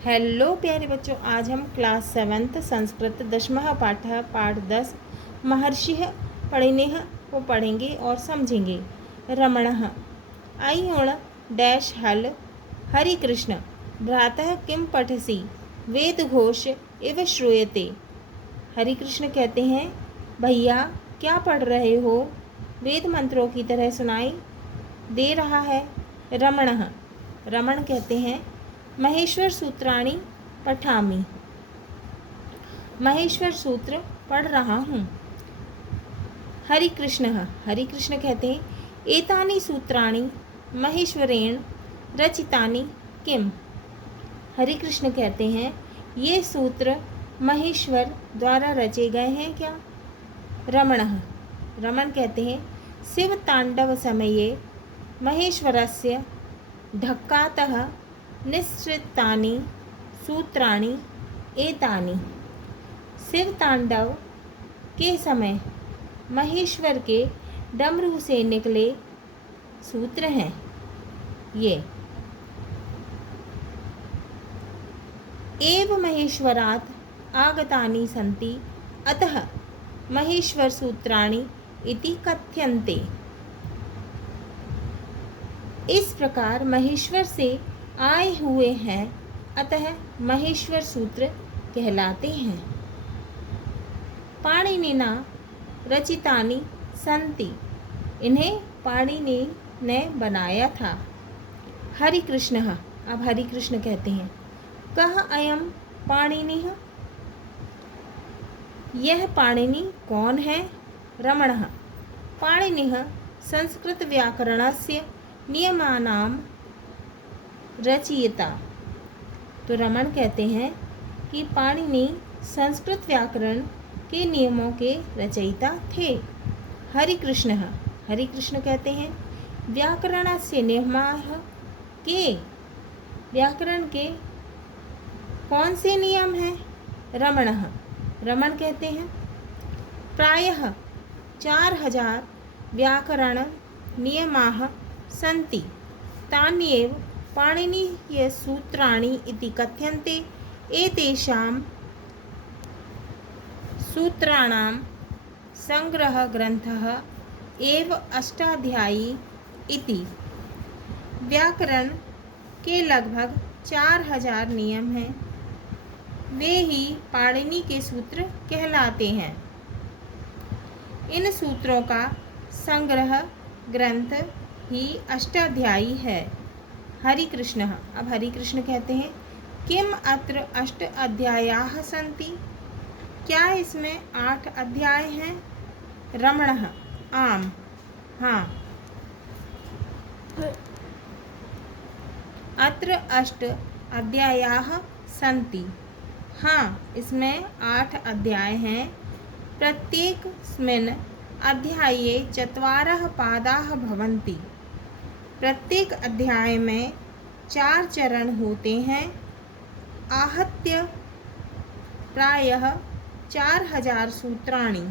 Hello प्यारे बच्चों, आज हम क्लास 7th संस्कृत दशमः पाठः पाठ 10 महर्षिः पढ़िनेः को पढ़ेंगे और समझेंगे। रमणः अय्युण डैश हल हरि कृष्ण भ्रातः किम पठसि वेद घोष इव श्रूयते। हरि कृष्ण कहते हैं, भैया क्या पढ़ रहे हो, वेद मंत्रों की तरह सुनाई दे रहा है। रमणः रमण कहते हैं, महेश्वर सूत्राणि पठामि, महेश्वर सूत्र पढ़ रहा हूँ। हरि कृष्ण कहते हैं, एतानि सूत्राणि महेश्वरेण रचितानि किम। हरि कृष्ण कहते हैं, ये सूत्र महेश्वर द्वारा रचे गए हैं क्या। रमण कहते हैं, शिव तांडव समये महेश्वरस्य ढक्कातः निःसृतानि सूत्राणि एतानि। शिव तांडव के समय महेश्वर के डमरू से निकले सूत्र हैं ये। एव महेश्वरात् आगतानि सन्ति अतः महेश्वर सूत्राणि इति कथ्यन्ते। इस प्रकार महेश्वर से आए हुए हैं, अतः महेश्वर सूत्र कहलाते हैं। पाणिनिना रचितानि सन्ति, इन्हें पाणिनि ने बनाया था। हरि कृष्ण अब हरि कृष्ण कहते हैं, कः अयम पाणिनिः, यह पाणिनि कौन है। रमणः पाणिनिः संस्कृत व्याकरणस्य नियमानां रचयिता। तो रमण कहते हैं कि पाणिनि संस्कृत व्याकरण के नियमों के रचयिता थे। हरि कृष्ण कहते हैं, व्याकरणस्य नियमाः के, व्याकरण के कौन से नियम हैं। रमण कहते हैं, प्रायः 4000 व्याकरण नियमाः सन्ति, तान्येव पाणिनीय सूत्राणि इति कथ्यन्ते। एतेषां सूत्राणां संग्रह ग्रंथः एव अष्टाध्यायी इति। व्याकरण के लगभग 4000 नियम हैं, वे ही पाणिनि के सूत्र कहलाते हैं। इन सूत्रों का संग्रह ग्रंथ ही अष्टाध्यायी है। हरि कृष्ण अब हरि कृष्ण कहते हैं, किम अत्र अष्ट अध्यायाः सन्ति, क्या इसमें 8 अध्याय हैं। रमणः आम, हाँ। अत्र अष्ट अध्यायाः सन्ति, हाँ इसमें 8 अध्याय हैं। प्रत्येकस्मिन् अध्याये 4 पादाः भवन्ति, प्रत्येक अध्याय में 4 चरण होते हैं। आहत्य प्रायः 4000 सूत्राणि,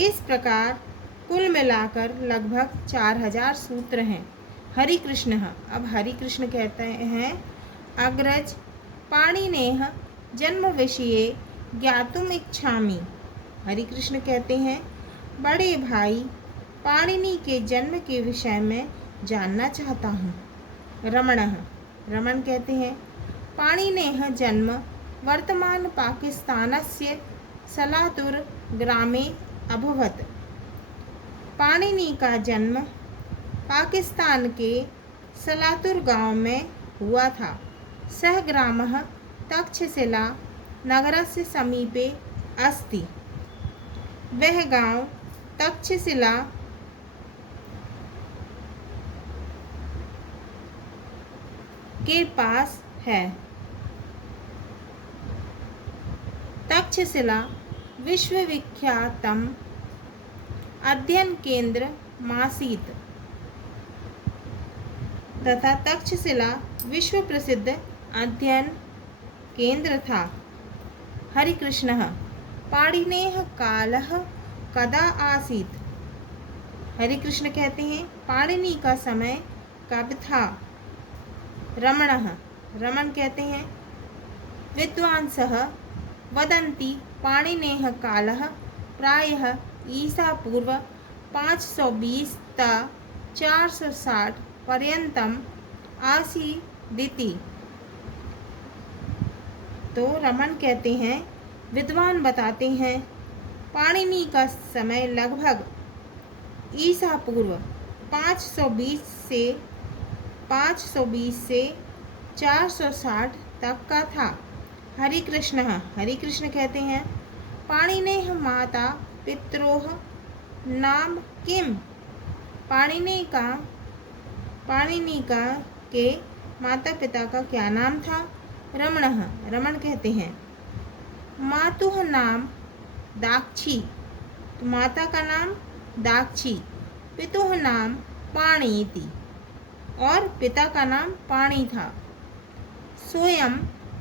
इस प्रकार कुल मिलाकर लगभग 4000 सूत्र हैं। हरि कृष्ण अब हरि कृष्ण कहते हैं, अग्रज पाणिनेः जन्म विषये ज्ञातुम इच्छामि। हरि कृष्ण कहते हैं, बड़े भाई पाणिनि के जन्म के विषय में जानना चाहता हूँ। रमण कहते हैं, पाणिनेः जन्म वर्तमान पाकिस्तानस्य सलातुर ग्रामे अभवत्। पाणिनि का जन्म पाकिस्तान के सलातुर गांव में हुआ था। सः ग्रामः तक्षशिला नगरस्य समीपे अस्ति। वह गांव तक्षशिला के पास है। तक्षशिला विश्वविख्यातम अध्ययन केंद्र मासीत तथा तक्षशिला विश्व प्रसिद्ध अध्ययन केंद्र था। हरि कृष्ण पाणिनेः कालः कदा आसीत। हरि कृष्ण कहते हैं, पाणिनि का समय कब था। रमण कहते हैं विद्वांसः वदन्ति पाणिनेः कालः प्रायः ईसा पूर्व 520 ता 460 पर्यन्तम् आसीदिति। तो रमण कहते हैं विद्वान बताते हैं पाणिनि का समय लगभग ईसा पूर्व 520 से 460 तक का था। हरिकृष्ण कहते हैं पाणिनेः माता पित्रोः नाम किम। पाणिनि का के माता पिता का क्या नाम था। रमण कहते हैं मातुः नाम दाक्षी, तो माता का नाम दाक्षी, पितुः नाम पाणिति और पिता का नाम पाणि था। स्वयं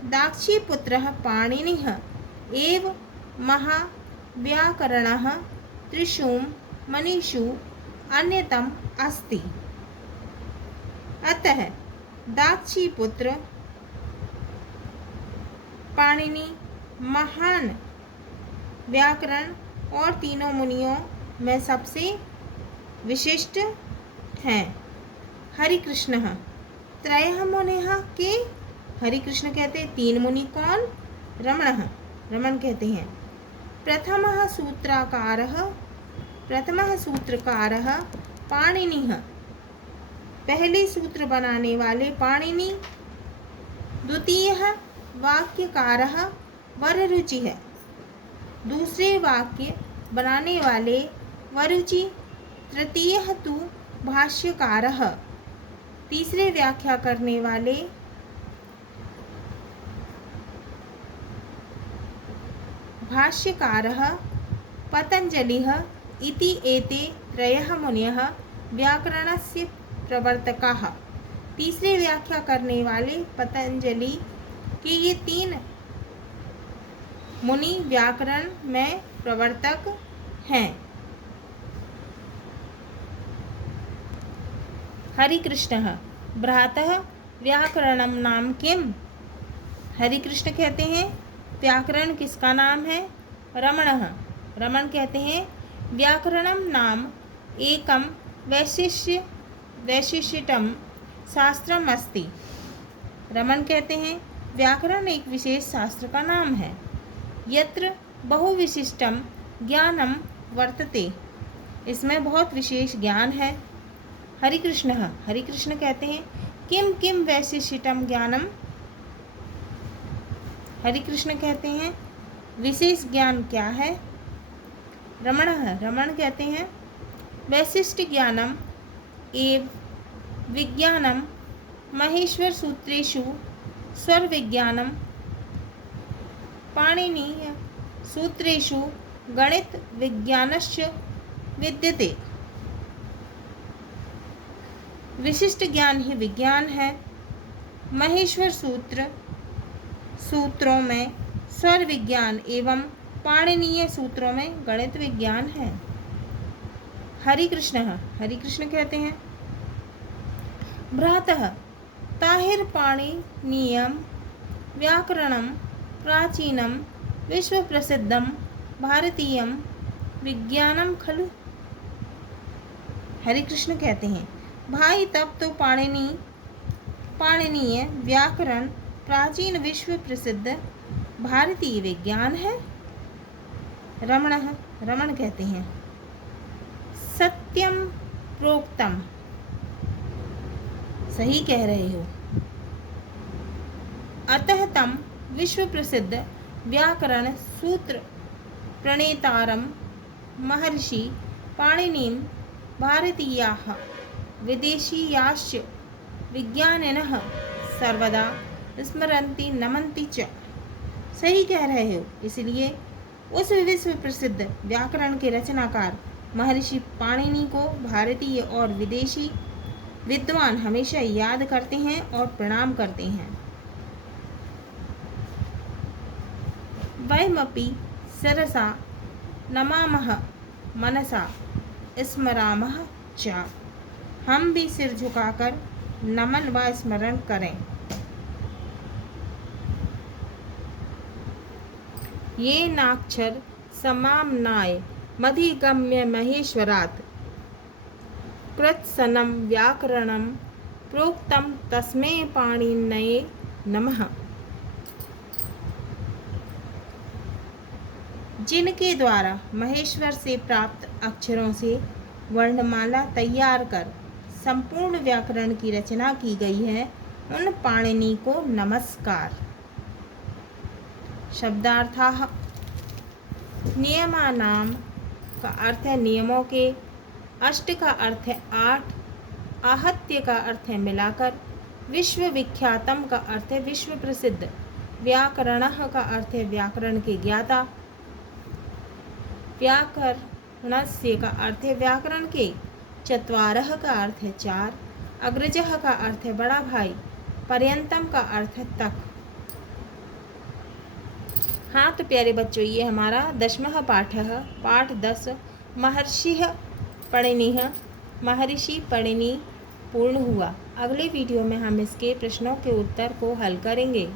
दाक्षी पुत्रः पाणिनिः एव महाव्याकरणः त्रिषु मनीषु अन्यतम अस्ति। अतः दाक्षी पुत्र पाणिनि महान व्याकरण और तीनों मुनियों में सबसे विशिष्ट हैं। हरिकृष्ण त्रयः मुनिः के। हरिकृष्ण कहते हैं तीन मुनि कौन। रमण कहते हैं प्रथमः सूत्रकारः पाणिनिः, पहले सूत्र बनाने वाले पाणिनि। द्वितीयः वाक्यकारः वररुचि है, दूसरे वाक्य बनाने वाले वरुचि। तृतीयः तु भाष्यकारः, तीसरे व्याख्या करने वाले भाष्यकारः पतंजलिः इति एते त्रयः मुनयः व्याकरणस्य प्रवर्तकाः। तीसरे व्याख्या करने वाले पतंजलि के ये तीन मुनि व्याकरण में प्रवर्तक हैं। हरिकृष्णः भ्रातः व्याकरणं नाम किम। हरिकृष्ण कहते हैं व्याकरण किसका नाम है। रमण कहते हैं व्याकरणं नाम एकम वैशिष्ट्यम शास्त्रम अस्ति। रमण कहते हैं व्याकरण एक विशेष शास्त्र का नाम है। यत्र बहुविशिष्टम ज्ञानम वर्तते, इसमें बहुत विशेष ज्ञान है। हरिकृष्ण कहते हैं किम वैशिष्ट्यम ज्ञानम। हरिकृष्ण कहते हैं विशेष ज्ञान क्या है। रमण कहते हैं वैशिष्ट ज्ञानम एव विज्ञानम महेश्वर सूत्रेषु स्वर विज्ञानम पाणिनीय सूत्रेषु गणित विज्ञानश्च विद्यते। विशिष्ट ज्ञान ही विज्ञान है। महेश्वर सूत्रों में स्वर विज्ञान एवं पाणिनीय सूत्रों में गणित विज्ञान है। हरिकृष्ण कहते हैं भ्रातः ताहिर पाणिनीयं व्याकरणं प्राचीनं विश्व प्रसिद्धं भारतीयं विज्ञानम खलु। हरिकृष्ण कहते हैं भाई तब तो पाणिनीय व्याकरण प्राचीन विश्व प्रसिद्ध भारतीय विज्ञान है। रमण कहते हैं सत्यम प्रोक्तम, सही कह रहे हो। अतः तम विश्व प्रसिद्ध व्याकरण सूत्र प्रणेतारम महर्षि पाणिनिं भारतीयाः विदेशीयाश्च विज्ञानिनः सर्वदा स्मरन्ति नमन्ति च। सही कह रहे हो, इसलिए उस विश्व प्रसिद्ध व्याकरण के रचनाकार महर्षि पाणिनि को भारतीय और विदेशी विद्वान हमेशा याद करते हैं और प्रणाम करते हैं। वयमपि सरसा नमामः मनसा स्मरामः च। हम भी सिर झुकाकर नमन व स्मरण करें। ये नाक्षर समाम्नाय मधिगम्य महेश्वरात् कृत्सनं व्याकरणं प्रोक्तं तस्मै पाणिनये नमः। जिनके द्वारा महेश्वर से प्राप्त अक्षरों से वर्णमाला तैयार कर संपूर्ण व्याकरण की रचना की गई है, उन पाणिनि को नमस्कार। शब्दार्थाः नियमानाम का अर्थ है नियमों के, अष्ट का अर्थ है 8, आहत्य का अर्थ है मिलाकर, विश्वविख्यातम का अर्थ है विश्व प्रसिद्ध, व्याकरणः का अर्थ है व्याकरण के ज्ञाता, व्याकरणस्य का अर्थ है व्याकरण के, चत्वारः का अर्थ है 4, अग्रजः का अर्थ है बड़ा भाई, पर्यंतम का अर्थ है तक। हाँ तो प्यारे बच्चों, ये हमारा 10वां पाठ है, पाठ 10 महर्षिः पणिनिः, महर्षि पणिनि पूर्ण हुआ। अगले वीडियो में हम इसके प्रश्नों के उत्तर को हल करेंगे।